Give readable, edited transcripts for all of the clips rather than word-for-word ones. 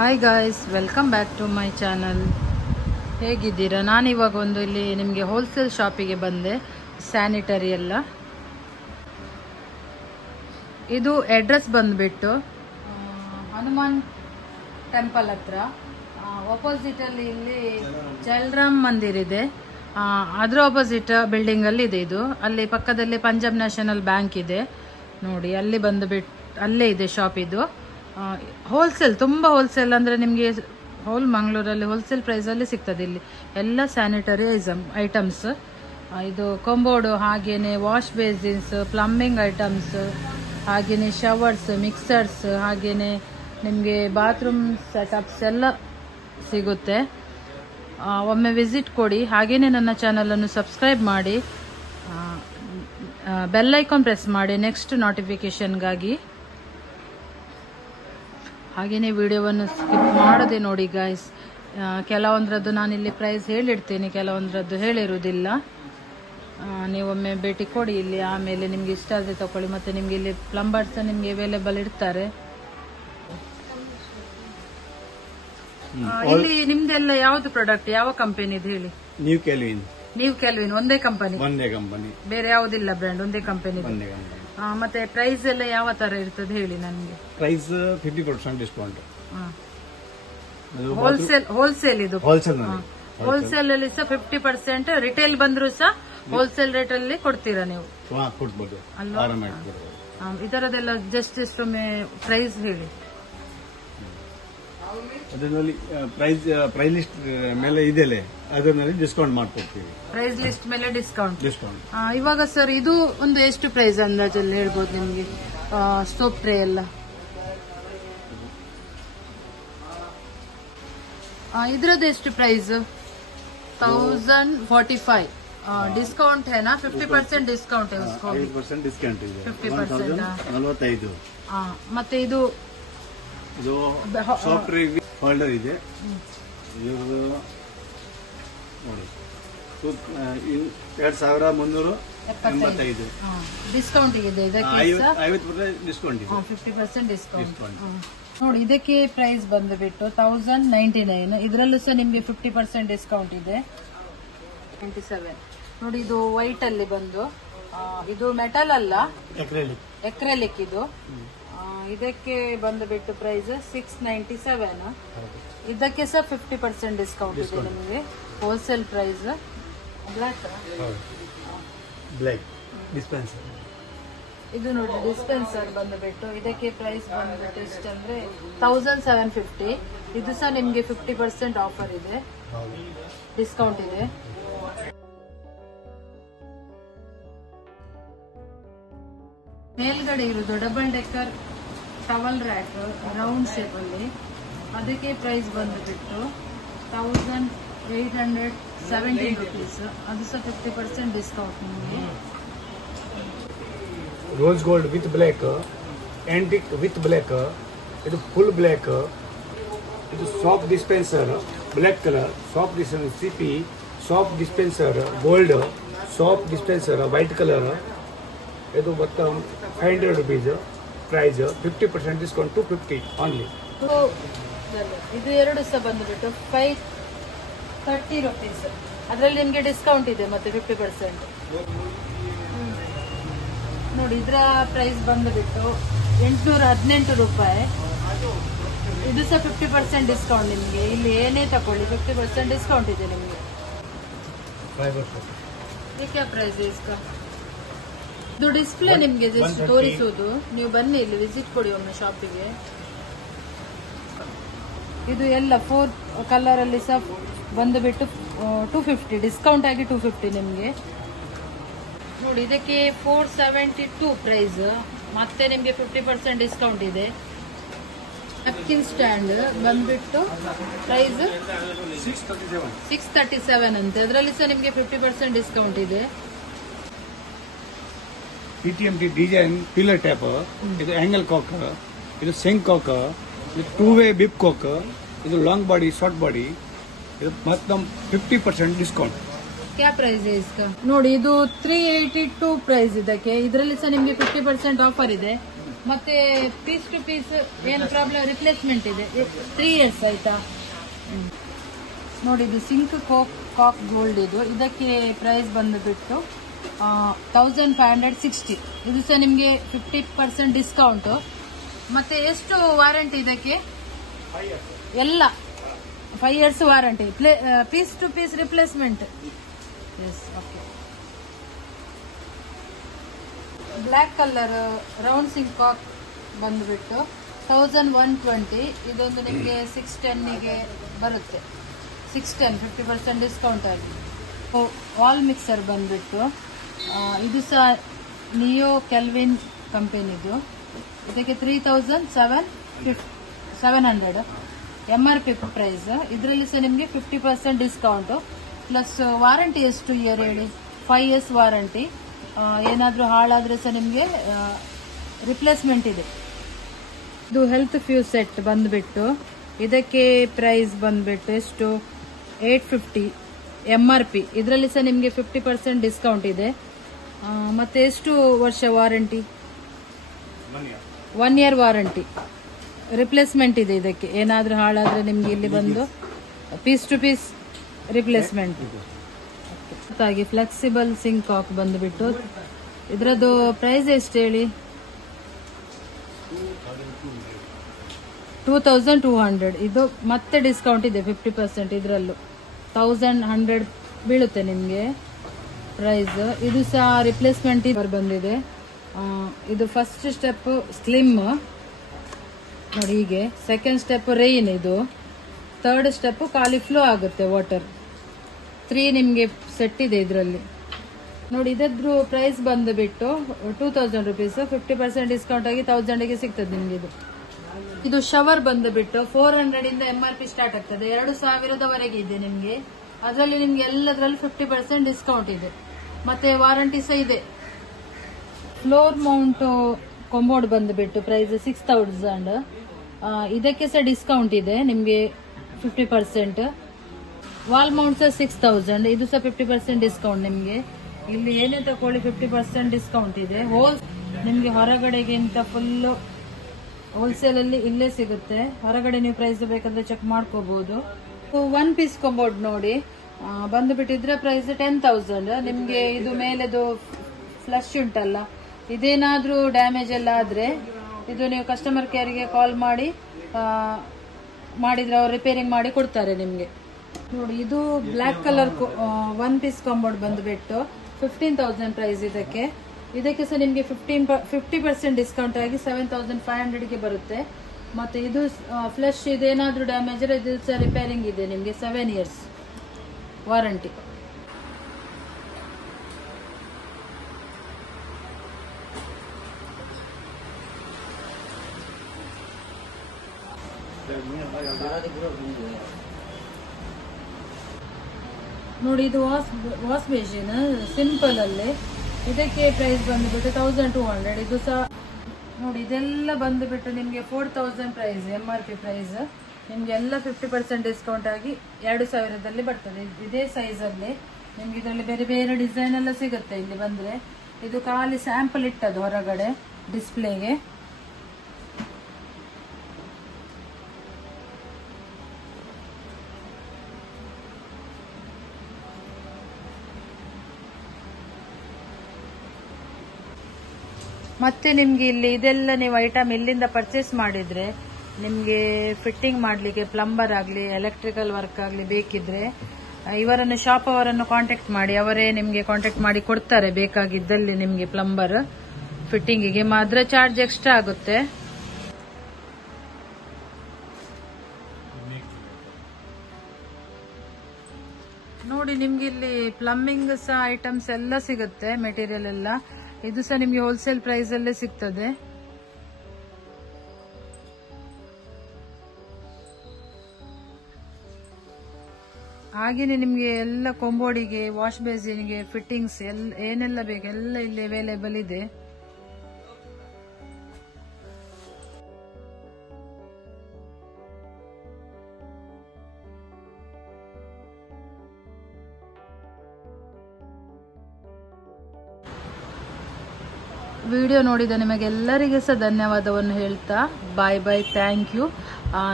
Hi guys, welcome back to my channel. ಹೇಗಿದ್ದೀರಾ? ನಾನಿವಾಗ ಒಂದು ಇಲ್ಲಿ ನಿಮಗೆ ಹೋಲ್ಸೇಲ್ ಶಾಪಿಗೆ ಬಂದೆ. ಸ್ಯಾನಿಟರಿ ಎಲ್ಲ. ಇದು ಅಡ್ರೆಸ್ ಬಂದುಬಿಟ್ಟು ಹನುಮಾನ್ ಟೆಂಪಲ್ ಹತ್ರ ಆಪೋಸಿಟಲ್ಲಿ ಇಲ್ಲಿ ಜಲರಾಮ್ ಮಂದಿರ್ ಇದೆ. ಅದರ ಆಪೋಸಿಟ್ ಬಿಲ್ಡಿಂಗಲ್ಲಿ ಇದೆ ಇದು. ಅಲ್ಲಿ ಪಕ್ಕದಲ್ಲಿ ಪಂಜಾಬ್ ನ್ಯಾಷನಲ್ ಬ್ಯಾಂಕ್ ಇದೆ ನೋಡಿ. ಅಲ್ಲಿ ಬಂದುಬಿಟ್ಟು ಅಲ್ಲೇ ಇದೆ ಶಾಪ್ ಇದು. ಹೋಲ್ಸೇಲ್, ತುಂಬ ಹೋಲ್ಸೇಲ್ ಅಂದರೆ ನಿಮಗೆ ಹೋಲ್ ಮಂಗಳೂರಲ್ಲಿ ಹೋಲ್ಸೇಲ್ ಪ್ರೈಸಲ್ಲಿ ಸಿಗ್ತದೆ. ಇಲ್ಲಿ ಎಲ್ಲ ಸ್ಯಾನಿಟರಿ ಐಟಮ್ಸ್, ಇದು ಕೊಂಬೋಡು, ಹಾಗೇನೆ ವಾಶ್ ಬೇಸಿನ್ಸ್, ಪ್ಲಂಬಿಂಗ್ ಐಟಮ್ಸ್, ಹಾಗೇನೆ ಶವರ್ಸ್, ಮಿಕ್ಸರ್ಸ್, ಹಾಗೇನೆ ನಿಮಗೆ ಬಾತ್ರೂಮ್ ಸೆಟಪ್ಸ್ ಎಲ್ಲ ಸಿಗುತ್ತೆ. ಒಮ್ಮೆ ವಿಸಿಟ್ ಕೊಡಿ. ಹಾಗೇನೆ ನನ್ನ ಚಾನಲನ್ನು ಸಬ್ಸ್ಕ್ರೈಬ್ ಮಾಡಿ, ಬೆಲ್ ಐಕಾನ್ ಪ್ರೆಸ್ ಮಾಡಿ ನೆಕ್ಸ್ಟ್ ನೋಟಿಫಿಕೇಶನ್ಗಾಗಿ. ಹಾಗೆಯೇ ವಿಡಿಯೋವನ್ನು ಸ್ಕಿಪ್ ಮಾಡದೆ ನೋಡಿ ಗಾಯ್ಸ್. ಕೆಲವೊಂದರದ್ದು ನಾನಿಲ್ಲಿ ಪ್ರೈಸ್ ಹೇಳಿಡ್ತೀನಿ, ಕೆಲವೊಂದರದ್ದು ಹೇಳಿರುವುದಿಲ್ಲ. ನೀವೊಮ್ಮೆ ಭೇಟಿ ಕೊಡಿ ಇಲ್ಲಿ. ಆಮೇಲೆ ನಿಮಗೆ ಇಷ್ಟ ಆದರೆ ತಗೊಳ್ಳಿ. ಮತ್ತು ನಿಮಗೆ ಇಲ್ಲಿ ಪ್ಲಂಬರ್ಸ್ ನಿಮಗೆ ಅವೈಲೇಬಲ್ ಇರ್ತಾರೆ. ಇಲ್ಲಿ ನಿಮ್ದೆಲ್ಲ ಯಾವ್ದು ಪ್ರಾಡಕ್ಟ್, ಯಾವ ಕಂಪನಿದು ಹೇಳಿ? ನ್ಯೂ ಕೆಲ್ವಿನ್ ಒಂದೇ ಕಂಪನಿ, ಬೇರೆ ಯಾವುದಿಲ್ಲ ಬ್ರ್ಯಾಂಡ್, ಒಂದೇ ಕಂಪನಿ. ಮತ್ತೆ ಪ್ರೈಸ್ ಎಲ್ಲ ಯಾವ ತರ ಇರ್ತದೆ ಹೇಳಿ ನನಗೆ? Price 50% discount. ಹೋಲ್ಸೇಲ್ ಇದು. ಹೋಲ್ಸೇಲ್ ಅಲ್ಲಿ ಸಹ 50%, ರಿಟೇಲ್ ಬಂದ್ರು ಸಹ ಹೋಲ್ಸೇಲ್ ರೇಟ್ ಅಲ್ಲಿ ಕೊಡ್ತೀರಾ ನೀವು? ಕೊಡ್ಬೋದು ಅಲ್ವಾ? ಇದರದೆಲ್ಲ ಜಸ್ಟ್ ಒಮ್ಮೆ ಪ್ರೈಸ್ ಹೇಳಿ. ಅದರಲ್ಲಿ ಪ್ರೈಸ್ ಲಿಸ್ಟ್ ಮೇಲೆ ಇದೆಯಲ್ಲ, ಅದರಲ್ಲಿ ಡಿಸ್ಕೌಂಟ್ ಮಾಡ್ಕೊಡ್ತೀವಿ. ಪ್ರೈಸ್ ಲಿಸ್ಟ್ ಮೇಲೆ ಡಿಸ್ಕೌಂಟ್. ಇವಾಗ ಸರ್ ಇದು ಒಂದು ಎಷ್ಟು ಪ್ರೈಸ್ ಅಂದಾಜಲ್ಲಿ ಹೇಳ್ಬೋದು ನಿಮ್ಗೆ? ಸ್ಟೋಪ್ ಟ್ರೇ ಎಲ್ಲ ಇದ್ರದ್ದು ಎಷ್ಟು ಪ್ರೈಸ್? 1045. डिस्काउंट है ना? 50% डिस्काउंट है उसको. 50% डिस्काउंट ಇದೆ. 50%. 45. ಮತ್ತೆ ಇದು ಸಾಫ್ಟ್ವೇರ್ ಹೋಲ್ಡರ್ ಇದೆ. ಇದು ನೋಡಿ 2385. ಡಿಸ್ಕೌಂಟ್ ಇದೆ ಇದಕ್ಕೆ. 50% ಡಿಸ್ಕೌಂಟ್ ಇದೆ. 50% ಡಿಸ್ಕೌಂಟ್ ನೋಡಿ. ಇದಕ್ಕೆ ಪ್ರೈಸ್ ಬಂದುಬಿಟ್ಟು 1099. ಇದರಲ್ಲೂ ಸಹ ನಿಮಗೆ 50% ಡಿಸ್ಕೌಂಟ್ ಇದೆ. 27 ನೋಡಿ. ಇದು ವೈಟ್ ಅಲ್ಲಿ ಬಂದು, ಇದು ಮೆಟಲ್ ಅಲ್ಲ, ಎಕ್ರೆಲಿಕ್ ಇದು. ಇದಕ್ಕೆ ಬಂದುಬಿಟ್ಟು ಪ್ರೈಸ್ 697. ಇದಕ್ಕೆ ಸಹ 50% ಡಿಸ್ಕೌಂಟ್ ಇದೆ ನಿಮಗೆ. Wholesale price. ಬ್ಲಾಕ್ ಡಿಸ್ಪೆನ್ಸರ್ ಇದು ನೋಡಿ. ಡಿಸ್ಪೆನ್ಸರ್ ಬಂದುಬಿಟ್ಟು ಇದಕ್ಕೆ ಪ್ರೈಸ್ ಬಂದ್ಬಿಟ್ಟು ಎಷ್ಟಂದ್ರೆ 1750. ಇದು ಸಹ ನಿಮ್ಗೆ 50% ಆಫರ್ ಇದೆ, ಡಿಸ್ಕೌಂಟ್ ಇದೆ. ಮೇಲ್ಗಡೆ ಇರುವುದು double decker towel rack round shape ಅಲ್ಲಿ. ಅದಕ್ಕೆ ಪ್ರೈಸ್ ಬಂದುಬಿಟ್ಟು 1817 rupees. ಅದು ಸಹ 50% ಡಿಸ್ಕೌಂಟ್ ನಿಮಗೆ. Rose gold with black, antique with black, ಇದು ಫುಲ್ ಬ್ಲ್ಯಾಕ್. ಇದು soft dispenser black colour, soft dispenser CP, soft dispenser gold, soft dispenser white colour. ಇದು ಮೊತ್ತ 500 rupees ಪ್ರೈಸ್. 50% discount 250 only. ಇದು ಎರಡು ಸಹ ಬಂದುಬಿಟ್ಟು 530 rupees. ಅದರಲ್ಲಿ ನಿಮಗೆ ಡಿಸ್ಕೌಂಟ್ ಇದೆ ಮತ್ತೆ 50%. ನೋಡಿ, ಇದರ ಪ್ರೈಸ್ ಬಂದುಬಿಟ್ಟು 818 ರೂಪಾಯಿ. ಇದು ಸಹ 50% ಡಿಸ್ಕೌಂಟ್ ನಿಮಗೆ. ಇಲ್ಲಿ ಏನೇ ತಗೊಳ್ಳಿ 50% ಡಿಸ್ಕೌಂಟ್ ಇದೆ ನಿಮಗೆ. ಇದಕ್ಕೆ ಪ್ರೈಸ್ ಇಸ್ಕಾ? ಇದು ಡಿಸ್ಪ್ಲೇ ನಿಮಗೆ ಜಸ್ಟ್ ತೋರಿಸುವುದು. ನೀವು ಬನ್ನಿ ಇಲ್ಲಿ ವಿಸಿಟ್ ಕೊಡಿ ಒಮ್ಮೆ ಶಾಪಿಗೆ. ಇದು ಎಲ್ಲ 4 ಕಲರ್ ಅಲ್ಲಿ ಸಹ ಬಂದುಬಿಟ್ಟು 250, ಡಿಸ್ಕೌಂಟ್ ಆಗಿ 250 ನಿಮಗೆ. ನೋಡಿ, ಇದಕ್ಕೆ 472 ಪ್ರೈಸ್, ಮತ್ತೆ ನಿಮಗೆ 50% ಡಿಸ್ಕೌಂಟ್ ಇದೆ. ನಪ್ಕಿನ್ ಸ್ಟ್ಯಾಂಡ್ ಬಂದ್ಬಿಟ್ಟು ಪ್ರೈಸ್ 637 ಅಂತೆ. ಅದರಲ್ಲಿ ಸಹ ನಿಮಗೆ 50% ಡಿಸ್ಕೌಂಟ್ ಇದೆ. PTMT ಡಿಸೈನ್ ಪಿಲ್ಲರ್ ಟ್ಯಾಪ್, ಇದು ಆಂಗಲ್ ಕಾಕ್, ಇದು ಸಿಂಕ್ ಕಾಕ್, ಇದು 2-way ಬಿಪ್ ಕಾಕ್, ಇದು ಲಾಂಗ್ ಬಾಡಿ ಶಾರ್ಟ್ ಬಾಡಿ. ಇದು ಮತ್ತೆ 50% ಡಿಸ್ಕೌಂಟ್. क्या ಪ್ರೈಸ್ है ನೋಡಿ, ಇದು 382 ಪ್ರೈಸ್ ಇದಕ್ಕೆ. ಇದರಲ್ಲಿ ಸಹ ನಿಮಗೆ 50% ಆಫರ್ ಇದೆ. ಮತ್ತೆ ಪೀಸ್ ಟು ಪೀಸ್ ಏನು ಪ್ರಾಬ್ಲಮ್ ರಿಪ್ಲೇಸ್ಮೆಂಟ್ ಇದೆ 3 ಇಯರ್ಸ್ ಆಯ್ತಾ. ನೋಡಿ ಇದು ಸಿಂಕ್ ಕಾಕ್ ಗೋಲ್ಡ್ ಇದಕ್ಕೆ ಪ್ರೈಸ್ ಬಂದುಬಿಟ್ಟು 1560. ಇದು ಸಹ ನಿಮಗೆ 50% ಡಿಸ್ಕೌಂಟ್. ಮತ್ತೆ ಎಷ್ಟು ವಾರಂಟಿ ಇದಕ್ಕೆ? ಎಲ್ಲ 5 years warranty, piece to piece replacement. Yes, okay. Black colour round sink cock ಬಂದುಬಿಟ್ಟು 1120. ಇದೊಂದು ನಿಮಗೆ 610ಗೆ ಬರುತ್ತೆ. 610 50% ಡಿಸ್ಕೌಂಟ್ ಆಗಿ. ವಾಲ್ ಮಿಕ್ಸರ್ ಬಂದುಬಿಟ್ಟು ಇದು ಸಹ ನಿಯೋ ಕೆಲ್ವಿನ್ ಕಂಪೆನಿದು. ಇದಕ್ಕೆ 3700 MRP ಪ್ರೈಸ್. ಇದರಲ್ಲಿ ಸಹ ನಿಮಗೆ 50% ಡಿಸ್ಕೌಂಟು ಪ್ಲಸ್ ವಾರಂಟಿ ಎಷ್ಟು ಇಯರ್ ಹೇಳಿ? 5 ಇಯರ್ಸ್ ವಾರಂಟಿ. ಏನಾದರೂ ಹಾಳಾದರೆ ಸಹ ನಿಮಗೆ ರಿಪ್ಲೇಸ್ಮೆಂಟ್ ಇದೆ. ಇದು ಹೆಲ್ತ್ ಫ್ಯೂಸ್ ಸೆಟ್ ಬಂದುಬಿಟ್ಟು ಇದಕ್ಕೆ ಪ್ರೈಸ್ ಬಂದುಬಿಟ್ಟು ಎಷ್ಟು? 850 MRP. ಇದರಲ್ಲಿ ಸಹ ನಿಮಗೆ 50% ಡಿಸ್ಕೌಂಟ್ ಇದೆ. ಮತ್ತೆ ಎಷ್ಟು ವರ್ಷ ವಾರಂಟಿ? 1 year warranty. ರಿಪ್ಲೇಸ್ಮೆಂಟ್ ಇದೆ ಇದಕ್ಕೆ. ಏನಾದರೂ ಹಾಳಾದರೆ ನಿಮಗೆ ಇಲ್ಲಿ ಬಂದು ಪೀಸ್ ಟು ಪೀಸ್ ರಿಪ್ಲೇಸ್ಮೆಂಟ್. ಹಾಗೆ ಫ್ಲೆಕ್ಸಿಬಲ್ ಸಿಂಕ್ ಕಾಕ್ ಬಂದುಬಿಟ್ಟು ಇದರದ್ದು ಪ್ರೈಸ್ ಎಷ್ಟು ಹೇಳಿ? 2200. ಇದು ಮತ್ತೆ ಡಿಸ್ಕೌಂಟ್ ಇದೆ 50%. ಇದರಲ್ಲೂ 1100 ಬೀಳುತ್ತೆ ನಿಮಗೆ ಪ್ರೈಸ್. ಇದು ಸಹ ರಿಪ್ಲೇಸ್ಮೆಂಟ್ ಬಂದಿದೆ. ಇದು ಫಸ್ಟ್ ಸ್ಟೆಪ್ ಸ್ಲಿಮ್ ನೋಡಿ ಹೀಗೆ, ಸೆಕೆಂಡ್ ಸ್ಟೆಪ್ ರೈನ್, ಇದು ಥರ್ಡ್ ಸ್ಟೆಪ್ ಖಾಲಿ ಫ್ಲೋ ಆಗುತ್ತೆ ವಾಟರ್. 3 ನಿಮಗೆ ಸೆಟ್ ಇದೆ ಇದರಲ್ಲಿ ನೋಡಿ. ಇದ್ರದ್ದು ಪ್ರೈಸ್ ಬಂದುಬಿಟ್ಟು 2000 ರುಪೀಸ್. 50% ಡಿಸ್ಕೌಂಟ್ ಆಗಿ 1000ಗೆ ಸಿಗ್ತದೆ ನಿಮಗೆ ಇದು ಶವರ್ ಬಂದುಬಿಟ್ಟು 400 ಇಂದ MRP ಸ್ಟಾರ್ಟ್ ಆಗ್ತದೆ. 2000 ಇದೆ ನಿಮಗೆ. ಅದರಲ್ಲಿ ನಿಮ್ಗೆ ಎಲ್ಲದರಲ್ಲಿ 50% ಡಿಸ್ಕೌಂಟ್ ಇದೆ. ಮತ್ತೆ ವಾರಂಟಿ ಸಹ ಇದೆ. ಫ್ಲೋರ್ ಮೌಂಟ್ ಕಾಂಬೋರ್ಡ್ ಬಂದುಬಿಟ್ಟು ಪ್ರೈಸ್ 6000. ಇದಕ್ಕೆ ಸಹ ಡಿಸ್ಕೌಂಟ್ ಇದೆ ನಿಮಗೆ 50%. ವಾಲ್ ಮೌಂಟ್ ಸಹ 6000. ಇದು ಸಹ 50% ಡಿಸ್ಕೌಂಟ್ ನಿಮಗೆ. ಇಲ್ಲಿ ಏನೇ ತಕೊಳ್ಳಿ 50% ಡಿಸ್ಕೌಂಟ್ ಇದೆ. ನಿಮಗೆ ಹೊರಗಡೆಗಿಂತ ಫುಲ್ಲು ಹೋಲ್ಸೇಲ್ ಅಲ್ಲಿ ಇಲ್ಲೇ ಸಿಗುತ್ತೆ. ಹೊರಗಡೆ ನೀವು ಪ್ರೈಸ್ ಬೇಕಾದ್ರೆ ಚೆಕ್ ಮಾಡ್ಕೋಬಹುದು. 1 ಪೀಸ್ ಕಾಂಬೋರ್ಡ್ ನೋಡಿ ಬಂದುಬಿಟ್ಟು ಇದರ ಪ್ರೈಸ್ 10,000. ನಿಮಗೆ ಇದು ಮೇಲೆದು ಫ್ಲಶ್ ಉಂಟಲ್ಲ, ಇದೇನಾದ್ರೂ ಡ್ಯಾಮೇಜ್ ಎಲ್ಲ ಆದ್ರೆ ಇದು ನೀವು ಕಸ್ಟಮರ್ ಕೇರ್ಗೆ ಕಾಲ್ ಮಾಡಿದ್ರೆ ಅವ್ರು ರಿಪೇರಿಂಗ್ ಮಾಡಿ ಕೊಡ್ತಾರೆ ನಿಮಗೆ. ನೋಡಿ ಇದು ಬ್ಲ್ಯಾಕ್ ಕಲರ್ 1 ಪೀಸ್ ಕಾಂಬೋರ್ಡ್ ಬಂದುಬಿಟ್ಟು 15,000 ಪ್ರೈಸ್ ಇದಕ್ಕೆ. ಇದಕ್ಕೆ ಸಹ ನಿಮಗೆ 50% ಡಿಸ್ಕೌಂಟ್ ಆಗಿ 7500ಗೆ ಬರುತ್ತೆ. ಮತ್ತೆ ಇದು ಫ್ಲಶ್ ಇದೇನಾದ್ರೂ ಡ್ಯಾಮೇಜ್ ಇದು ಸಹ ರಿಪೇರಿಂಗ್ ಇದೆ ನಿಮಗೆ. 7 ಇಯರ್ಸ್ ವಾರಂಟಿ. ನೋಡಿ ಇದು ವಾಶ್ ಬೇಸಿನ್ ಸಿಂಪಲ್ ಅಲ್ಲಿ. ಇದಕ್ಕೆ ಪ್ರೈಸ್ ಬಂದುಬಿಟ್ಟು 1200. ಇದು ಸಹ ನೋಡಿ ಇದೆಲ್ಲ ಬಂದುಬಿಟ್ಟು ನಿಮಗೆ 4000 ಪ್ರೈಸ್ MRP ಪ್ರೈಸ್. ನಿಮ್ಗೆ ಎಲ್ಲ 50% ಡಿಸ್ಕೌಂಟ್ ಆಗಿ 2000ದಲ್ಲಿ ಬರ್ತದೆ. ಇದೇ ಸೈಜ್ ಅಲ್ಲಿ ನಿಮ್ಗೆ ಇದರಲ್ಲಿ ಬೇರೆ ಬೇರೆ ಡಿಸೈನ್ ಎಲ್ಲ ಸಿಗುತ್ತೆ. ಇಲ್ಲಿ ಬಂದ್ರೆ ಇದು ಖಾಲಿ ಸ್ಯಾಂಪಲ್ ಇಟ್ಟದ್ದು ಹೊರಗಡೆ ಡಿಸ್ಪ್ಲೇಗೆ. ಮತ್ತೆ ನಿಮ್ಗೆ ಇಲ್ಲಿ ಇದೆಲ್ಲ ನೀವು ಐಟಮ್ ಇಲ್ಲಿಂದ ಪರ್ಚೇಸ್ ಮಾಡಿದ್ರೆ ನಿಮ್ಗೆ ಫಿಟ್ಟಿಂಗ್ ಮಾಡ್ಲಿಕ್ಕೆ ಪ್ಲಂಬರ್ ಆಗ್ಲಿ ಎಲೆಕ್ಟ್ರಿಕಲ್ ವರ್ಕ್ ಆಗ್ಲಿ ಬೇಕಿದ್ರೆ ಇವರನ್ನು ಶಾಪ್ ಅವರನ್ನು ಕಾಂಟ್ಯಾಕ್ಟ್ ಮಾಡಿ. ಅವರೇ ನಿಮ್ಗೆ ಕಾಂಟ್ಯಾಕ್ಟ್ ಮಾಡಿ ಕೊಡ್ತಾರೆ. ಬೇಕಾಗಿದ್ದಲ್ಲಿ ನಿಮ್ಗೆ ಪ್ಲಂಬರ್ ಫಿಟ್ಟಿಂಗಿಗೆ ಮಾತ್ರ ಚಾರ್ಜ್ ಎಕ್ಸ್ಟ್ರಾ ಆಗುತ್ತೆ. ನೋಡಿ ನಿಮ್ಗೆ ಇಲ್ಲಿ ಪ್ಲಂಬಿಂಗ್ ಸಹ ಐಟಮ್ಸ್ ಎಲ್ಲ ಸಿಗುತ್ತೆ, ಮೆಟೀರಿಯಲ್ ಎಲ್ಲ. ಇದು ಸಹ ನಿಮ್ಗೆ ಹೋಲ್ಸೇಲ್ ಪ್ರೈಸ್ ಅಲ್ಲೇ ಸಿಗ್ತದೆ. ಹಾಗೇನೆ ನಿಮ್ಗೆ ಎಲ್ಲ ಕೊಂಬೋಡಿಗೆ ವಾಶ್ ಬೇಸಿನ್ಗೆ ಫಿಟ್ಟಿಂಗ್ಸ್ ಏನೆಲ್ಲ ಬೇಕು ಎಲ್ಲ ಇಲ್ಲಿ ಅವೈಲೇಬಲ್ ಇದೆ. ವಿಡಿಯೋ ನೋಡಿದ ನಿಮಗೆಲ್ಲರಿಗೆ ಸಹ ಧನ್ಯವಾದವನ್ನು ಹೇಳ್ತಾ ಬಾಯ್ ಬಾಯ್, ಥ್ಯಾಂಕ್ ಯು.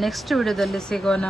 ನೆಕ್ಸ್ಟ್ ವಿಡಿಯೋದಲ್ಲಿ ಸಿಗೋಣ.